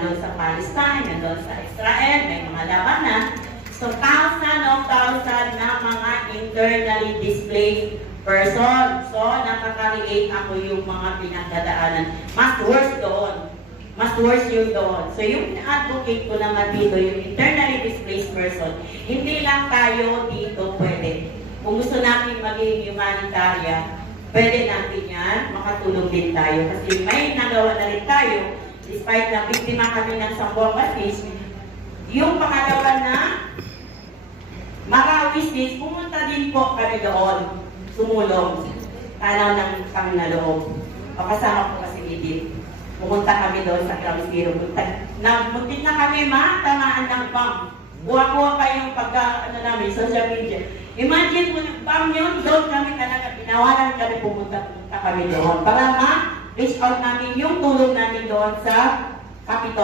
doon sa Palestine, nandun sa Israel, may mga labanan. So, thousand na mga internally displaced person. So, nakaka-relate ako yung mga pinagdadaanan. Mas worse doon. Mas worse yun doon. So, yung advocate ko naman dito, yung internally displaced person, hindi lang tayo dito pwede. Kung gusto natin maging humanitarian, pwede natin yan, makatulong din tayo. Kasi may nagawa na rin tayo, despite na biktima kami ng Sambuanga Fish, yung pangalawa na Marawis Fish, pumunta din po kami doon, sumulong, tanaw ng kami na loob. Pakasama po kasi Edith. Pumunta kami doon sa Kravisiro. Muntik na kami matamaan ng bomb. Buwa-buwa pa yung namin, social media. Imagine mo yung bomb yun, doon kami talaga, pinawalan kami, pumunta kami doon. Para ma-reach out namin yung tulong namin doon sa Capitol.